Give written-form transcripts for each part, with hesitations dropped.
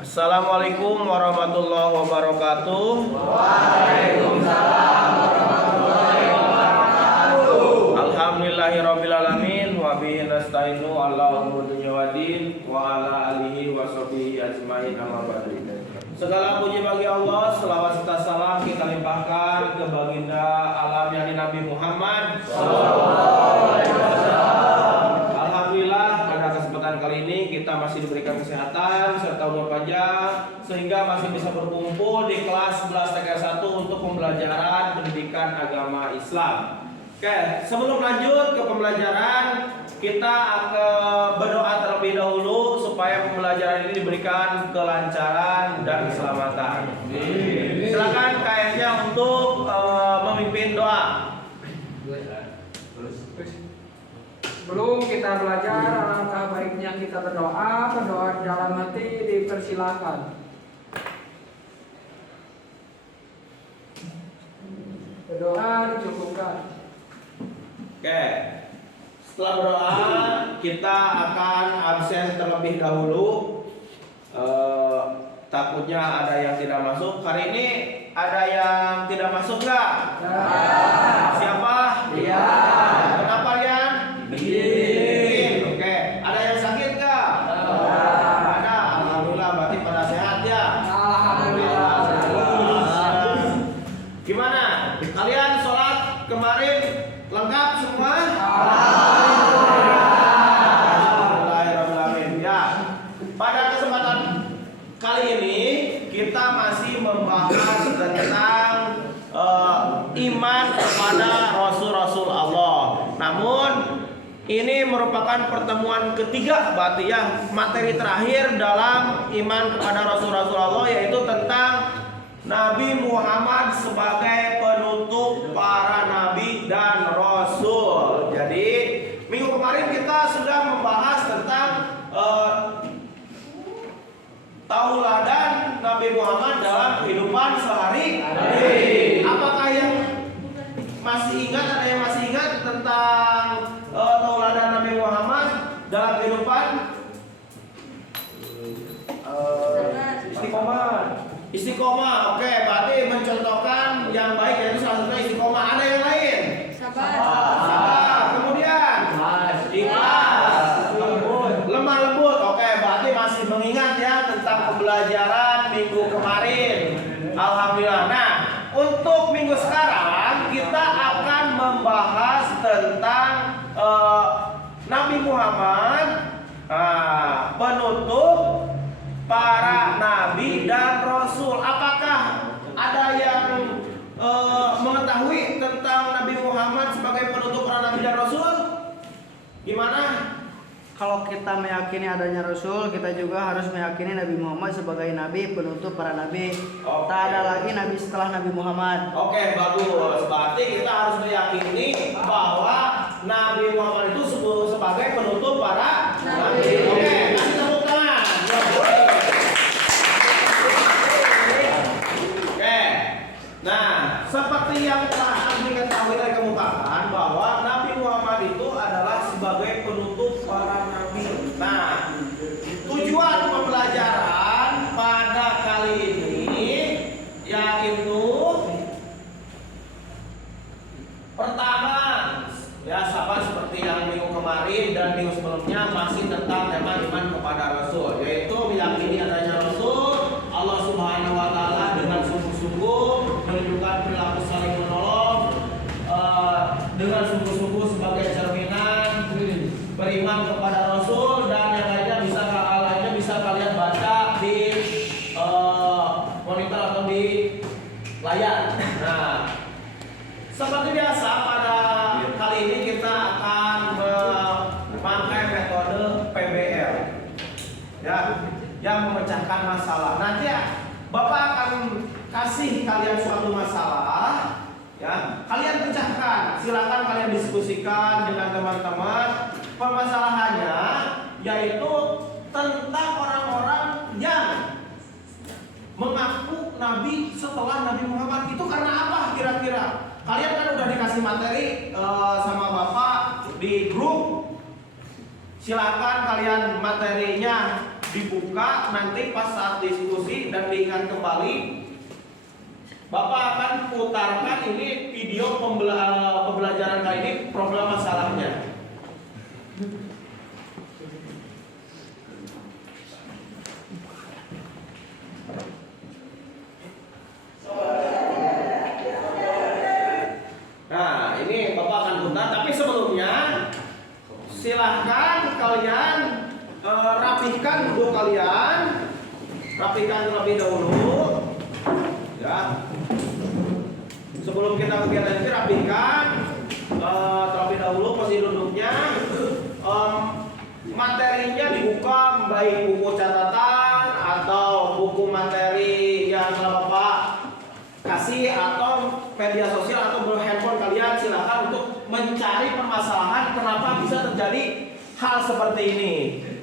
Assalamualaikum warahmatullahi wabarakatuh. Waalaikumsalam warahmatullahi wabarakatuh. Alhamdulillahirabbil alamin wa bihi nasta'inu ala umuri dunya waddin wa ala alihi wa sahbihi ajmain amma ba'du. Segala puji bagi Allah, selawat serta salam kita limpahkan ke baginda alam yakni Nabi Muhammad sallallahu alaihi wasallam. Alhamdulillah pada kesempatan kali ini kita masih diberikan kesehatan serta umur panjang sehingga masih bisa berkumpul di kelas 11 TK 1 untuk pembelajaran pendidikan agama Islam. Oke, sebelum lanjut ke pembelajaran, kita akan berdoa terlebih dahulu supaya pembelajaran ini diberikan kelancaran dan keselamatan. Silakan KS-nya untuk memimpin doa. Sebelum kita belajar, alangkah baiknya kita berdoa dalam hati dipersilakan. Berdoa dicukupkan. Oke, setelah berdoa kita akan absen terlebih dahulu. Takutnya ada yang tidak masuk. Hari ini ada yang tidak masuk nggak? Ya. Siapa? Iya. Kenapa ya? Begini. Oke, ada yang sakit nggak? Ada. Alhamdulillah, berarti pada sehat ya. Alhamdulillah. Gimana? Kalian sholat kemarin lengkap semua? Alhamdulillahirrahmanirrahim. Ya. Pada kesempatan kali ini kita masih membahas tentang iman kepada Rasul-Rasul Allah. Namun ini merupakan pertemuan ketiga berarti ya, materi terakhir dalam iman kepada Rasul-Rasul Allah, yaitu tentang Nabi Muhammad sebagai penutup para nabi dan rasul. Jadi minggu kemarin kita sudah membahas tentang tauladan Nabi Muhammad dalam kehidupan sehari-hari. Apakah yang masih ingat, ada yang masih ingat tentang tauladan Nabi Muhammad dalam kehidupan? Istiqomah, oke, berarti mencontohkan yang baik, yaitu salah satunya istiqomah. Ada yang lain? Sabar. Kemudian ikhlas, lemah lembut. Oke, berarti masih mengingat ya tentang pembelajaran minggu kemarin. Alhamdulillah. Nah, untuk minggu sekarang kita akan membahas tentang Nabi Muhammad, penutup para nabi dan rasul. Apakah ada yang mengetahui tentang Nabi Muhammad sebagai penutup para nabi dan rasul? Gimana? Kalau kita meyakini adanya Rasul, kita juga harus meyakini Nabi Muhammad sebagai Nabi, penutup para Nabi. Tak ada lagi Nabi setelah Nabi Muhammad. Oke, bagus. Berarti kita harus meyakini bahwa Nabi Muhammad itu sebagai penutup para Nabi. Oke, kasih tepuk tangan. Oke. Nah, seperti yang telah kami ketahui dari kemukakan bahwa Nabi Muhammad itu adalah sebagai penutup para nabi. Nah, tujuan pembelajaran pada kali ini yaitu pertama, ya sama seperti yang minggu kemarin dan minggu sebelumnya, masih tentang tema iman kepada Rasul, yaitu meyakini adanya Rasul Allah Subhanahu wa taala dengan sungguh-sungguh, menunjukkan perilaku saling menolong dengan sungguh-sungguh sebagai cerminan beriman kepada Rasul, dan yang lainnya bisa kalian baca di monitor atau di layar. Nah, seperti biasa pada kali ini kita akan memakai metode PBL, ya, yang memecahkan masalah. Nanti ya, Bapak akan kasih kalian suatu masalah, ya, kalian pecahkan. Silakan kalian diskusikan dengan teman-teman. Permasalahannya yaitu tentang orang-orang yang mengaku Nabi setelah Nabi Muhammad. Itu karena apa kira-kira? Kalian kan udah dikasih materi sama Bapak di grup. Silakan kalian materinya dibuka nanti pas saat diskusi dan diingat kembali. Bapak akan putarkan ini video pembelajaran kali ini, problem masalahnya. Nah, ini Bapak akan putar, tapi sebelumnya silahkan kalian rapihkan duduk kalian, rapihkan terlebih dahulu, ya. Sebelum kita kegiatan ini rapihkan terlebih dahulu posisi duduknya, materinya dibuka baik buku catatan atau buku materi yang telah Bapak kasih atau media sosial atau handphone kalian, silakan untuk mencari permasalahan kenapa bisa terjadi hal seperti ini,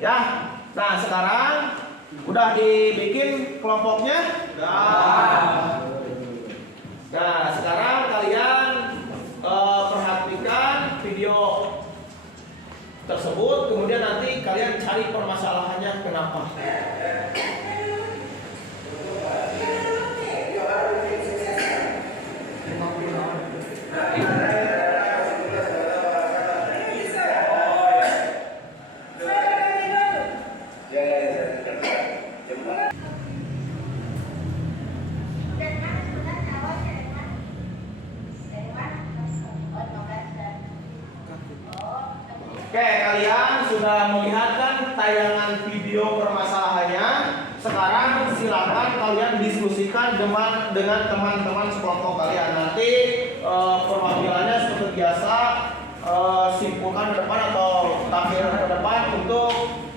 ya. Nah, sekarang udah dibikin kelompoknya? Nah, sekarang kalian perhatikan video tersebut, kemudian nanti kalian cari permasalahannya kenapa. Oke, kalian sudah melihat kan tayangan video permasalahannya. Sekarang silakan kalian diskusikan dengan teman-teman sekelompok kalian. Nanti perwakilannya seperti biasa simpulkan ke depan atau tampil ke depan untuk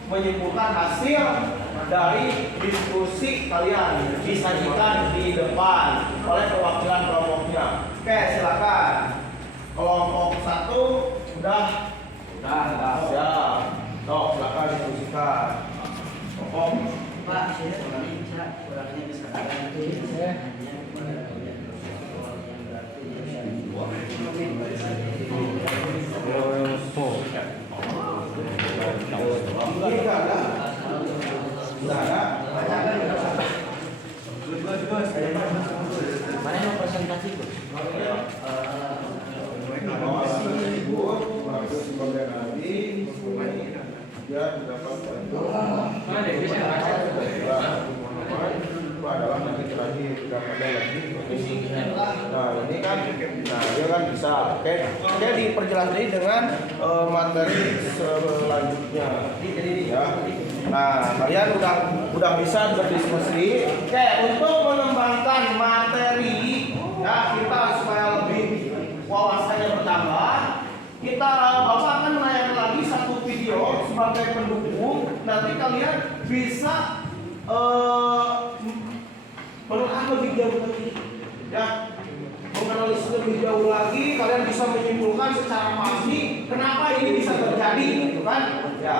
menyimpulkan hasil dari diskusi kalian, disajikan di depan oleh perwakilan kelompoknya. Oke, silakan. Kelompok 1 udah siap. Sok, silakan diskusikan. Kelompok Pak, saya bisa kurangnya bisa mana yang presentasi Bu? adalah nanti terakhir dapat lagi. Nah, ini kan, nah dia kan bisa. Oke, diperjelas tadi dengan materi selanjutnya. Ya. Nah, kalian udah bisa berdiskusi. Oke, untuk mengembangkan materi, ya kita supaya lebih wawasannya bertambah, Bapak akan menayangkan lagi satu video sebagai pendukung. Nanti kalian bisa menelaah lebih jauh lagi, ya, menganalisis lebih jauh lagi. Kalian bisa menyimpulkan secara pasti kenapa ini bisa terjadi, gitu kan? Ya.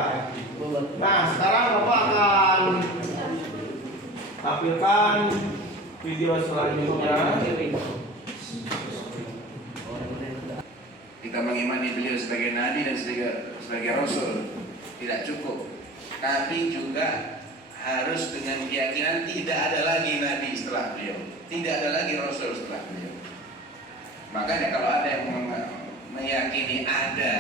Nah, sekarang Bapak akan tampilkan video selanjutnya. Kita mengimani beliau sebagai nabi dan sebagai rasul tidak cukup, tapi juga harus dengan keyakinan tidak ada lagi nabi setelah beliau, tidak ada lagi rasul setelah beliau. Makanya kalau ada yang meyakini ada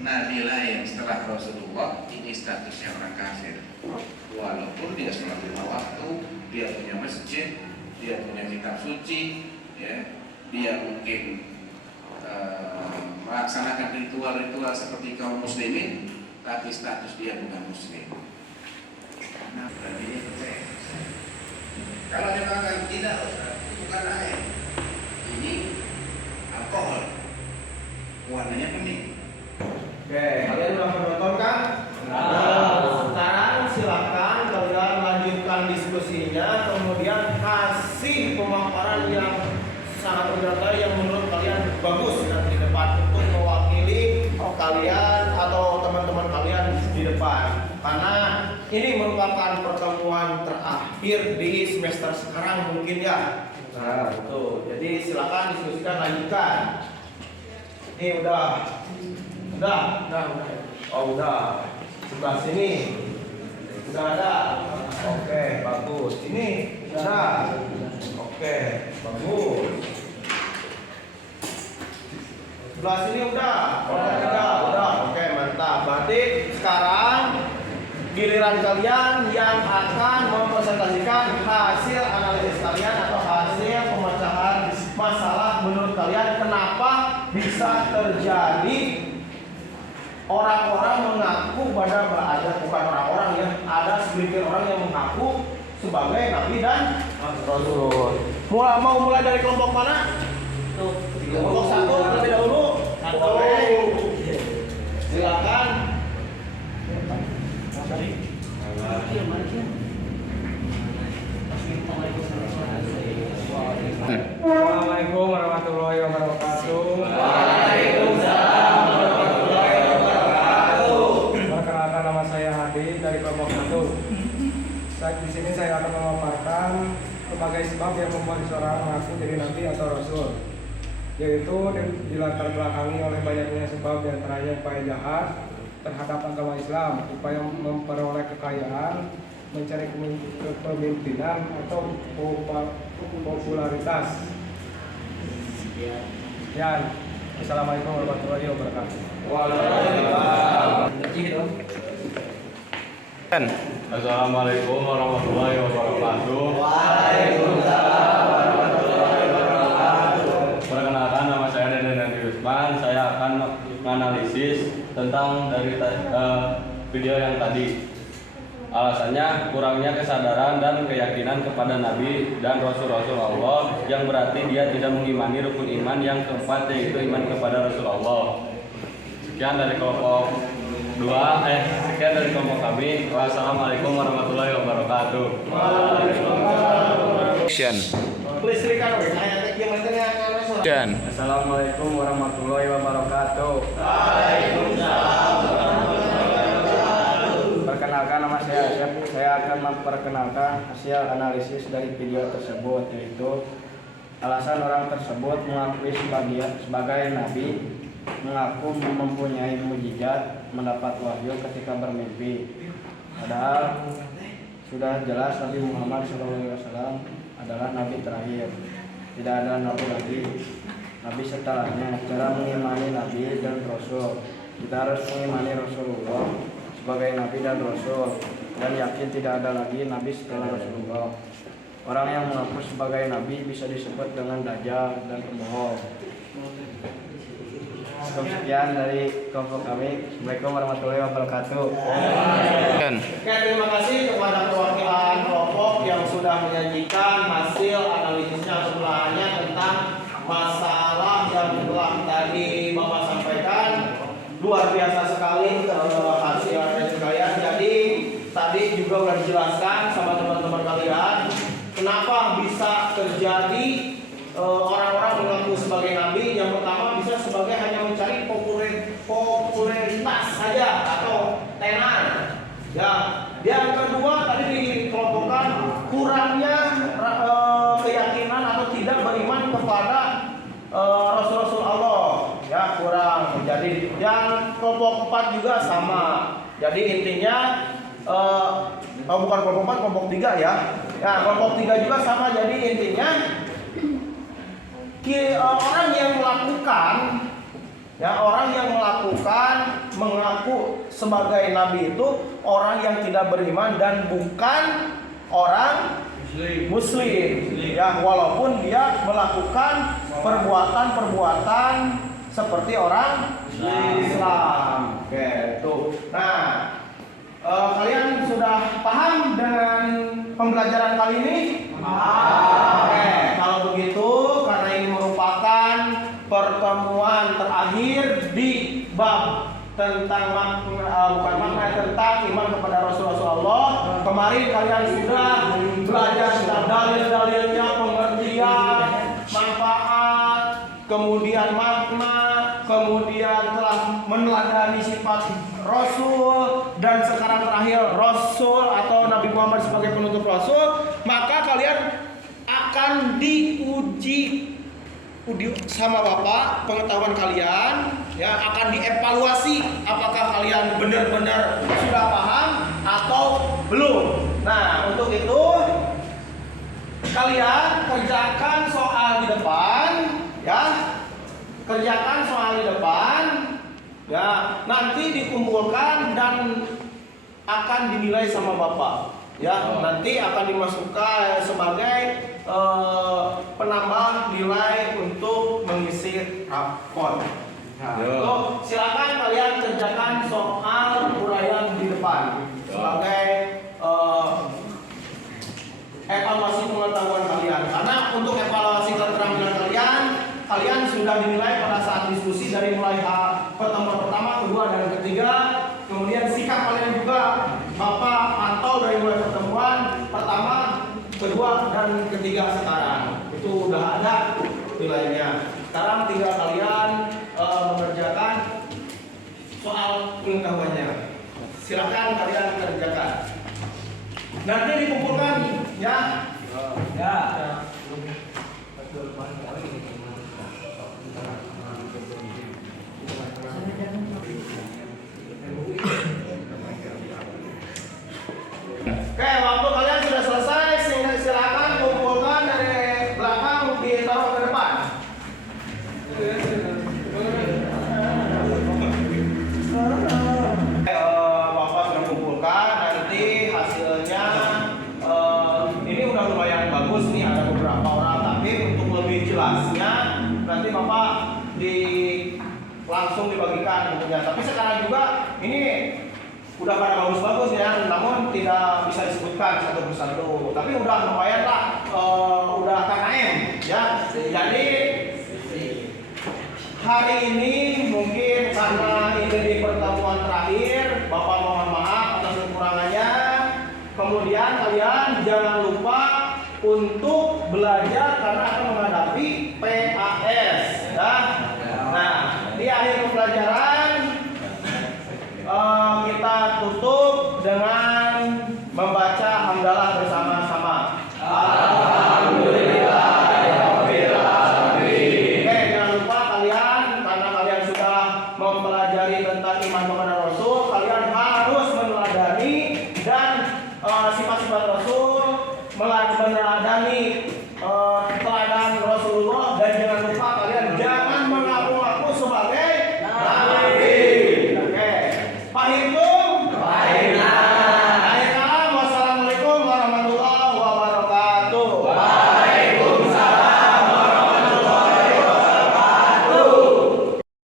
nabi lain setelah Rasulullah, ini statusnya orang kafir. Walaupun dia sholat 5 waktu, dia punya masjid, dia punya kitab suci, ya, dia mungkin melaksanakan ritual-ritual seperti kaum muslimin, tapi status dia bukan muslim. Karena berarti dia percaya. Kalau dia mengatakan tidak, bukan air, ini alkohol, warnanya kuning. Oke, kalian sudah menonton kan? Nah, sekarang silakan kalian lanjutkan diskusinya, kemudian kasih pemaparan yang sangat mendasar yang menurut kalian bagus nanti di depan untuk mewakili kalian atau teman-teman kalian di depan. Karena ini merupakan pertemuan terakhir di semester sekarang mungkin ya. Nah, betul. Jadi silakan diskusikan, lanjutkan. Ini udah. Oh, udah. Sebelah sini. Sudah ada. Oke, bagus. Ini sudah. Oke, bagus. Sebelah sini udah. Udah. Oke, mantap. Berarti sekarang giliran kalian yang akan mempresentasikan hasil analisis kalian atau hasil pemecahan masalah menurut kalian kenapa bisa terjadi orang-orang mengaku pada ada bukan orang-orang ya, ada segelintir orang yang mengaku sebagai nabi dan rasul. Mau mulai dari kelompok mana? Kelompok satu terlebih dahulu. Silakan. Assalamualaikum warahmatullahi wabarakatuh. Waalaikumsalam warahmatullahi wabarakatuh. Perkenalkan, nama saya Hadi dari kelompok 1. Di sini saya akan memaparkan berbagai sebab yang membuat seseorang mengaku jadi nabi atau rasul, yaitu dilatar belakangi oleh banyaknya sebab, diantaranya upaya jahat terhadap agama Islam, upaya memperoleh kekayaan, mencari kepemimpinan atau popularitas. Sekian. Assalamualaikum warahmatullahi wabarakatuh. Assalamualaikum warahmatullahi wabarakatuh. Waalaikumsalam warahmatullahi wabarakatuh. Perkenalkan, nama saya Deden Henry Usman. Saya akan menganalisis tentang dari video yang tadi. Alasannya kurangnya kesadaran dan keyakinan kepada Nabi dan Rasul-Rasul Allah, yang berarti dia tidak mengimani rukun iman yang keempat, yaitu iman kepada Rasulullah. Sekian dari kelompok sekian dari kelompok kami. Wassalamualaikum warahmatullahi wabarakatuh. Assalamualaikum warahmatullahi wabarakatuh. Perkenalkan, nama saya Asyaf. Saya akan memperkenalkan hasil analisis dari video tersebut, yaitu alasan orang tersebut mengakui sebagai nabi, mengaku mempunyai mukjizat, mendapat wahyu ketika bermimpi. Padahal sudah jelas Nabi Muhammad SAW adalah nabi terakhir. Tidak ada nabi lagi, nabi setelahnya. Cara mengimani nabi dan rasul, kita harus mengimani Rasulullah sebagai nabi dan rasul, dan yakin tidak ada lagi nabi setelah Rasulullah. Orang yang mengaku sebagai nabi bisa disebut dengan dajjal dan pembohong. Sekian dari kelompok kami. Assalamualaikum warahmatullahi wabarakatuh. Oke, terima kasih kepada perwakilan kelompok yang sudah menyajikan hasil analisisnya sebelahnya tentang masalah yang telah tadi Bapak sampaikan. Luar biasa sekali hasil analisis kalian. Jadi tadi juga sudah dijelaskan sama teman-teman kalian kenapa bisa terjadi orang-orang mengaku sebagai nabi. Yang pertama bisa sebagai hanya mencari popularitas saja atau tenar. Ya, yang kedua tadi dikelompokkan kurangnya keyakinan atau tidak beriman kepada Rasul-Rasul Allah. Ya, kurang. Jadi yang kelompok 4 juga sama. Jadi intinya bukan kelompok 4, kelompok 3 ya. Ya, kelompok 3 juga sama. Jadi intinya orang yang melakukan mengaku sebagai nabi itu orang yang tidak beriman dan bukan orang muslim. Ya, walaupun dia melakukan perbuatan-perbuatan seperti orang Islam. Oke, itu. Nah, kalian sudah paham dengan pembelajaran kali ini? Oke, kalau begitu karena ini merupakan pertemuan terakhir di bab tentang tentang iman kepada Rasul-Rasulullah. Kemarin kalian sudah belajar tentang dalil-dalilnya, pengertian, manfaat, kemudian makna, kemudian telah meneladani sifat Rasul, dan sekarang terakhir Rasul atau Nabi Muhammad sebagai penutup Rasul. Maka kalian akan diuji sama Bapak pengetahuan kalian, ya, akan dievaluasi apakah kalian benar-benar sudah paham atau Belum. Nah, untuk itu kalian kerjakan soal di depan, ya. Kerjakan soal di depan, ya. Nanti dikumpulkan dan akan dinilai sama Bapak, ya. Nanti akan dimasukkan sebagai penambah nilai untuk mengisi raport. Nah, itu silakan kalian kerjakan soal uraian di depan sebagai evaluasi pengetahuan kalian. Karena untuk evaluasi keterampilan kalian sudah dinilai pada saat diskusi dari mulai pertemuan pertama, kedua, dan ketiga. Kemudian sikap kalian juga Bapak pantau dari mulai pertemuan pertama, kedua, dan ketiga sekarang. Itu udah ada nilainya. Sekarang tinggal kalian mengerjakan soal pengetahuannya. Silakan kalian kerjakan. Nanti dikumpulkan, ya. Ya. Oke, waktu kalian sudah selesai, silakan kumpulkan dari belakang ditaruh ke depan. Bapak sudah kumpulkan, nanti hasilnya ini udah lumayan bagus nih, ada beberapa orang, tapi untuk lebih jelasnya nanti Bapak langsung dibagikan bukunya. Tapi sekarang juga ini udah pada bagus-bagus ya, namun tidak bisa disebutkan satu persatu. Tapi udah lumayan lah, udah KKM ya. Jadi hari ini mungkin karena ini di pertemuan terakhir, Bapak mohon maaf atas kekurangannya. Kemudian kalian jangan lupa untuk belajar karena akan menghadapi PAS ya. Nah, di akhir pembelajaran kita tutup dengan